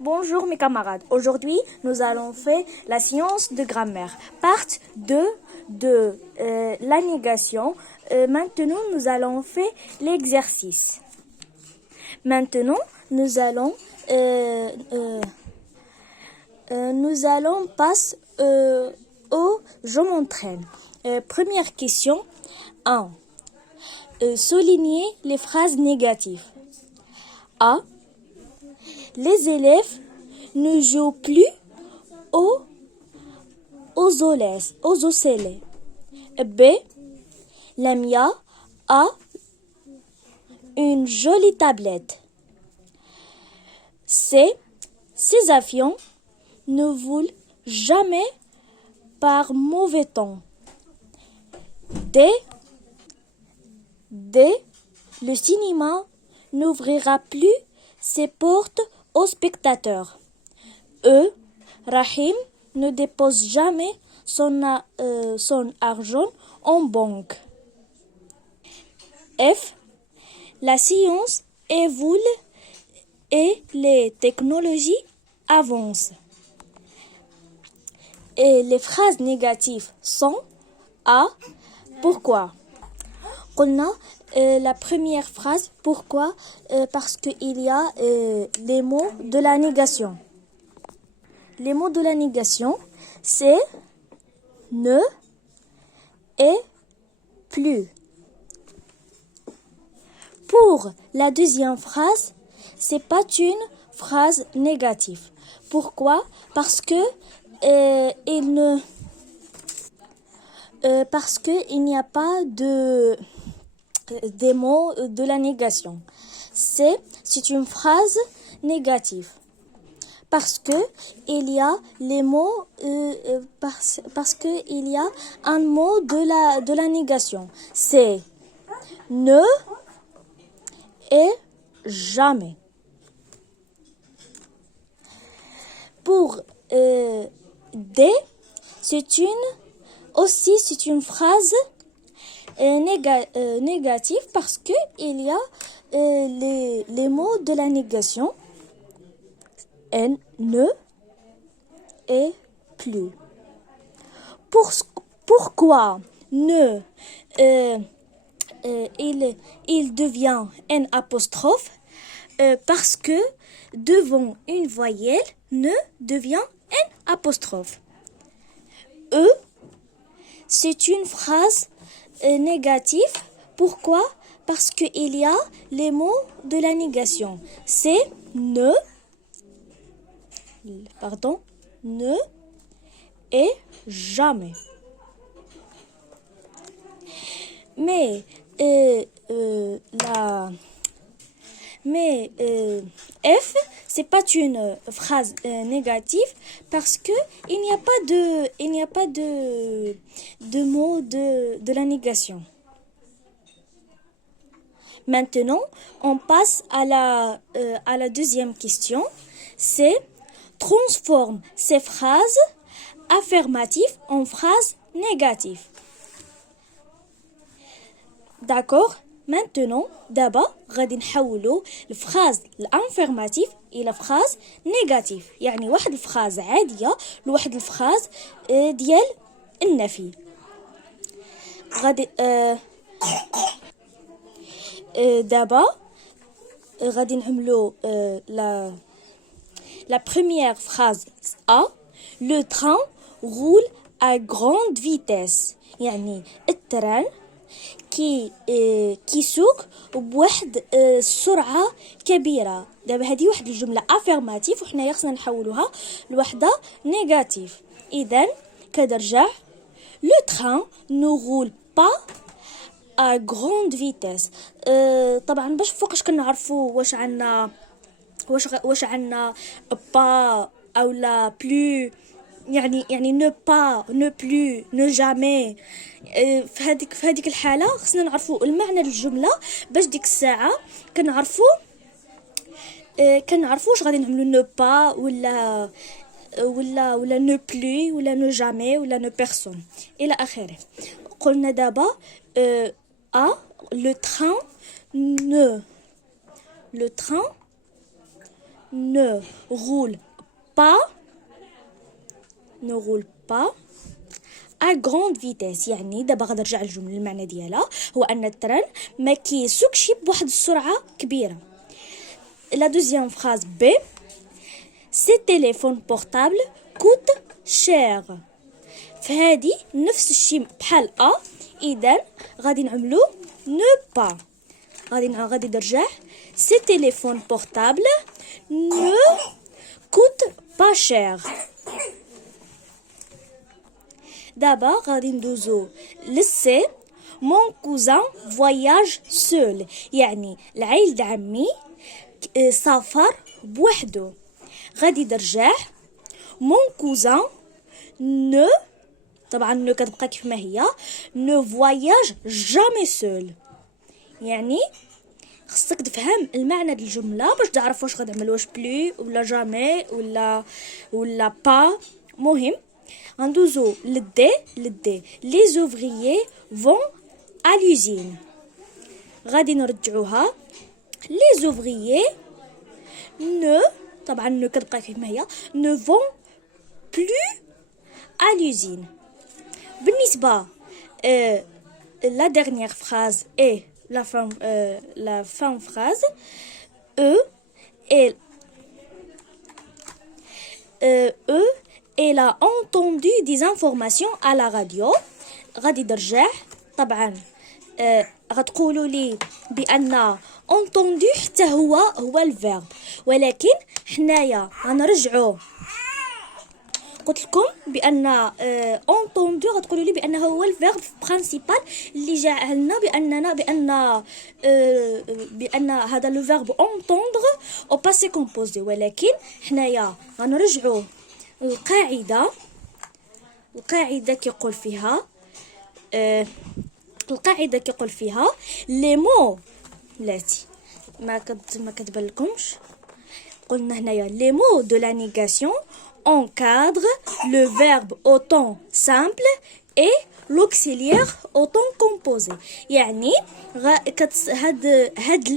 Bonjour mes camarades. Aujourd'hui, nous allons faire la science de grammaire. Part 2 de la négation. Maintenant, nous allons faire l'exercice. Maintenant, nous allons passer au je m'entraîne. Première question 1. Souligner les phrases négatives. A. Les élèves ne jouent plus aux oscillets. B. Lamia a une jolie tablette. C. Ces avions ne volent jamais par mauvais temps. D. Le cinéma n'ouvrira plus ses portes aux spectateurs. E. Rahim ne dépose jamais son argent en banque. F. La science évolue et les technologies avancent. Et les phrases négatives sont A. Pourquoi? قلنا la première phrase pourquoi parce qu'il y a les mots de la négation. Les mots de la négation c'est ne et plus. Pour la deuxième phrase, c'est pas une phrase négative. Pourquoi? Parce que il n'y a pas des mots de la négation. C'est une phrase négative. Parce que il y a les mots parce que il y a un mot de la négation. C'est ne et jamais. Pour D, c'est une phrase négative parce que il y a les mots de la négation ne et plus. Pourquoi ne il devient un apostrophe parce que devant une voyelle ne devient un apostrophe. E, c'est une phrase négative. Pourquoi? Parce qu'il y a les mots de la négation. C'est ne et jamais. Mais F, c'est pas une phrase négative parce que il n'y a pas de mot de la négation. Maintenant, on passe à la deuxième question. C'est transforme ces phrases affirmatives en phrases négatives. D'accord? Maintenant, d'abord, غادي نحولوا الفراز الانفيرماتيف الى فراز نيجاتيف. يعني واحد الفراز عاديه لواحد الفراز ديال النفي. غادي دابا غادي نعملوا la première phrase A. Le train roule à grande vitesse. يعني التران كيسوق بواحد السرعه كبيره. دابا هذه واحد الجمله افيرماتيف وحنايا خصنا نحولوها لوحده نيجاتيف. اذا كنرجع لو تران نو رول با ا غروند فيتيس. طبعا باش فوقاش كنعرفوا واش عندنا با او لا بلو يعني نو با نو بلو نو جامي. في هذيك الحاله خصنا نعرفوا المعنى للجمله باش ديك الساعه كنعرفوا واش غادي نعملوا نو با ولا نو بلو ولا نو جامي ولا نو بيرسون الى اخره. قلنا دابا لو تران ne roule pas ne roule pas à grande vitesse. يعني دابا غادي نرجع للجمله المعنى ديالها هو ان التران ما كيسوقش بواحد السرعه كبيره. La deuxième phrase B. Ces téléphones portables coûtent cher. فهادي نفس الشيء بحال أ، إذن غادي نعملو ne pas. غادي نرجع. Ces téléphones portables ne coûtent pas cher. دابا غادي ندوزو للسي. Mon cousin voyage seul. يعني العيل عمي سافر بوحدو. غادي نرجع. Mon cousin ne طبعا ne كتبقى كيف ما هي ne voyage jamais seul. يعني خصك تفهم المعنى ديال الجمله باش تعرف واش غتعمل واش بلو ولا جامي ولا با. مهم غندوزو للدي. les ouvriers vont à l'usine. غادي نرجعوها. les ouvriers ne طبعا ne كتبقى كيف ما هي ne vont plus à l'usine. بالنسبة la dernière phrase et la fin phrase elle a entendu des informations à la radio. غادي نرجع. طبعا غتقولوا لي بان entendu حتى هو الفيرب، ولكن حنايا غنرجعوا. قلت لكم بان entendu غتقولوا لي بانه هو الفيرب برينسيبال اللي جعلنا بان هذا لو فيرب entendre au passé composé، ولكن حنايا غنرجعوا القاعده كيقول فيها لي مو بلاتي ما كتبان لكمش. قلنا هنايا لي مو دو لا نيغاسيون encadre le verbe au temps simple et l'auxiliaire au temps composé. يعني هاد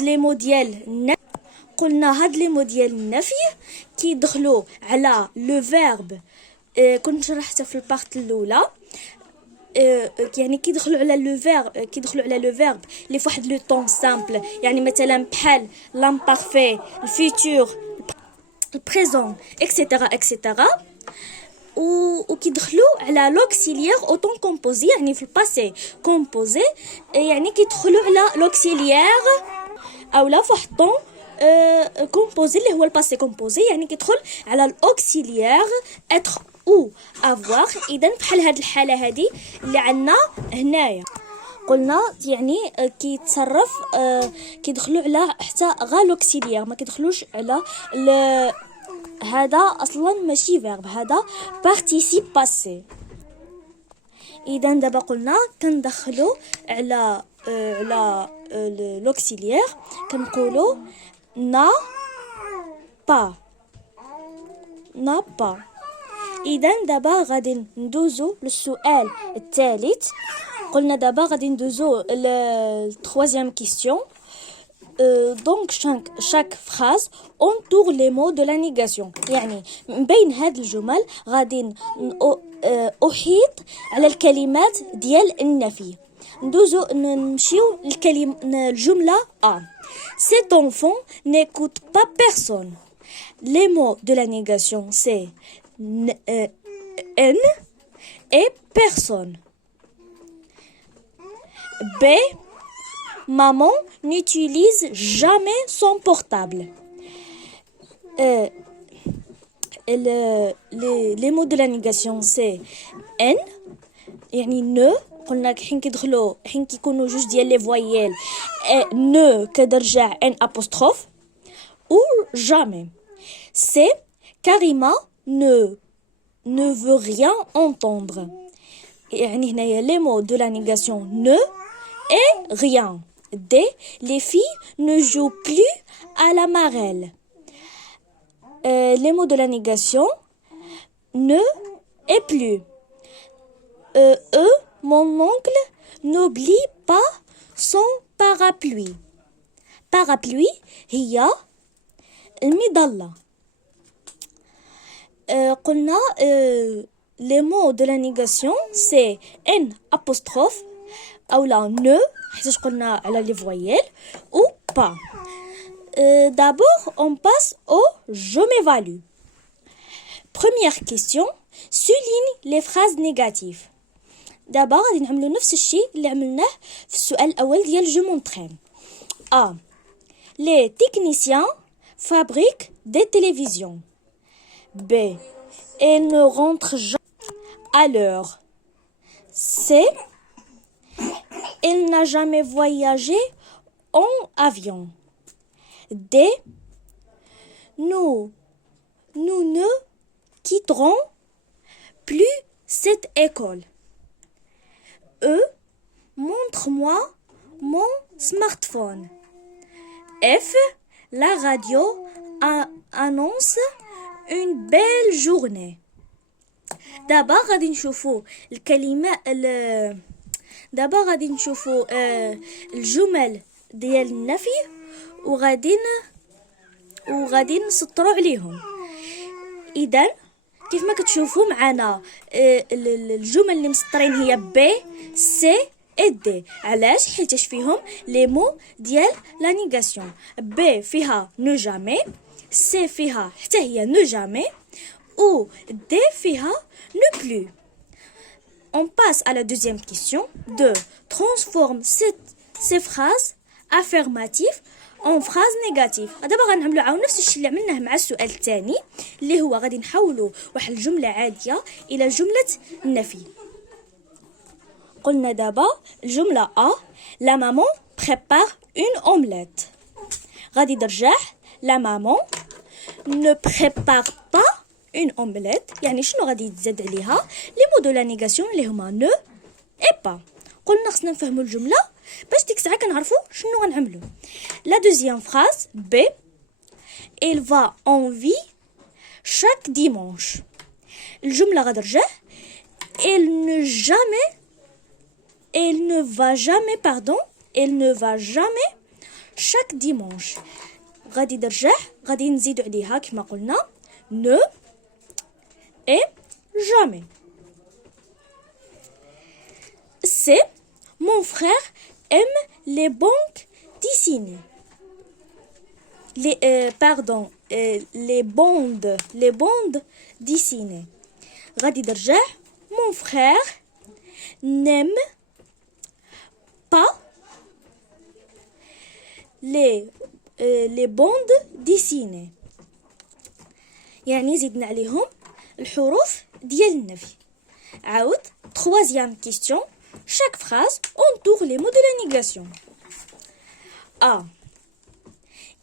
لي مو ديال قلنا هاد لي مو ديال النفي كيدخلوا على لو فيرب. كنت شرحتها في البارت الاولى. يعني كيدخلوا على لو فيرب اللي فواحد لو طون سامبل، يعني مثلا بحال لامبارفي، الفيتور، البريزون اكسيتيرا وكيدخلوا على لوكسيليير او طون كومبوزي، يعني في الباسي كومبوزي يعني كيدخلوا على لوكسيليير اولا فواحد طون كومبوزي اللي هو الباسي كومبوزي، يعني كيدخل على الاوكسيليير اتر او افوار. اذا بحال هاد الحاله هادي اللي عندنا هنايا قلنا يعني كيتصرف كيدخلوا على حتى غا لوكسيليير، ما كيدخلوش على هذا اصلا ماشي فيرب، هذا بارتيسيب باسي. اذا دابا قلنا كندخلوا على لوكسيليير كنقولوا n'a pas. اذا دابا غادي ندوزو للسؤال الثالث. قلنا دابا غادي ندوزو للترويزيام كيستيون. donc chaque phrase entoure les mots de la négation. يعني من بين هاد الجمل غادي احيط على الكلمات ديال النفي. نمشيو الجمله A. Cet enfant n'écoute pas personne. Les mots de la négation c'est n et personne. B. Maman n'utilise jamais son portable. Les mots de la négation c'est n يعني ne. قلنا حين كيكونوا جوج ديال لي فويال ne كترجع ان apostrophe ou jamais. C'est Karima ne veut rien entendre. يعني هنايا les mots de la négation ne et rien. D. Les filles ne jouent plus à la marelle. Les mots de la négation ne et plus. Mon oncle n'oublie pas son parapluie. parapluie هي المظلة. قلنا les mots de la négation c'est n apostrophe ou la ne حيت قلنا على les voyelles ou pas. D'abord on passe au je m'évalue. Première question, souligne les phrases négatives. دابا غادي نعملو نفس الشيء اللي عملناه في السؤال الاول ديال je m'entraîne. A. Les techniciens fabriquent des télévisions. B. Ils ne rentrent jamais à l'heure. C. Il n'a jamais voyagé en avion. D. Nous ne quitterons plus cette école. E. Montre-moi mon smartphone. F. La radio annonce une belle journée. دابا غادي نشوفوا الجمل ديال النفي وغادي نسطروا عليهم. اذا كيف ما كتشوفوا معنا الجمل اللي مسطرين هي بي سي اي دي. علاش؟ حيتاش فيهم لي مو ديال لا نيغاسيون. بي فيها نو جامي، سي فيها حتى هي نو جامي، ou D فيها ne plus. On passe à la deuxième question. 2. Transforme ces phrases affirmatives en phrases négatives. دابا غنعملوا عاود نفس الشيء اللي عملناه مع السؤال الثاني اللي هو غادي نحولوا واحد الجملة عادية إلى جملة نفي. قلنا دابا الجملة A. La maman prépare une omelette. غادي درجاح la maman ne prépare pas une omelette. يعني شنو غادي يتزاد عليها لي مو دو لا نيغاسيون اللي هما نو اي با. قلنا خصنا نفهموا الجمله باش ديك الساعه كنعرفوا شنو غنعملوا. لا دوزيام فراز بي. il va en vie chaque dimanche. الجمله غترجع il ne va jamais chaque dimanche. غادي درجع غادي نزيدوا عليها كما قلنا ne et jamais. C'est mon frère aime les bandes dessinées. Les bandes dessinées. غادي درجع mon frère n'aime pas les bandes dessinées. يعني زدنا عليهم الحروف ديال النفي. عاود troisième question. Chaque phrase entoure les mots de la négation. A.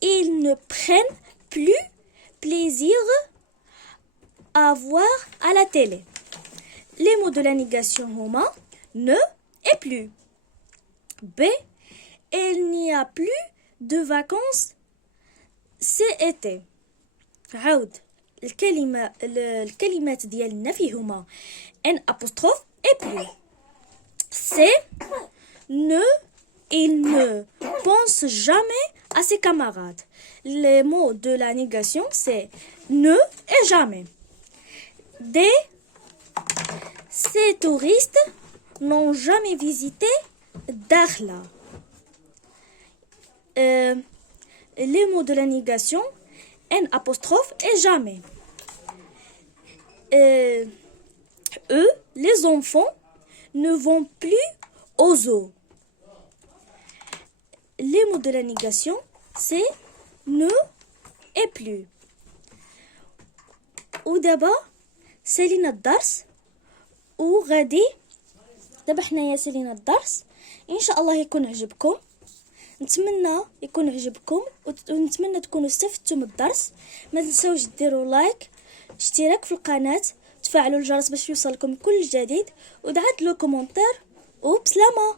Ils ne prennent plus plaisir à voir à la télé. Les mots de la négation هما ne et plus. B. Il n'y a plus de vacances cet été. عاود الكلمات ديال النفي هما ان apostrophe et plus. C'est il ne pense jamais à ses camarades. Les mots de la négation c'est ne et jamais. D. Ces touristes n'ont jamais visité Dakhla. Les mots de la négation un apostrophe et jamais. Eux, les enfants, ne vont plus aux zoo. Les mots de la négation, c'est ne et plus. ودابا سالينا الدرس وغادي دابا حنايا سالينا الدرس. ان شاء الله يكون عجبكم. نتمنى يكون عجبكم ونتمنى تكونوا استفدتوا من الدرس. ما تنساوش ديروا لايك، اشتراك في القناه، تفعلوا الجرس باش يوصلكم كل جديد، ودعت له كومنتير وبسلامه.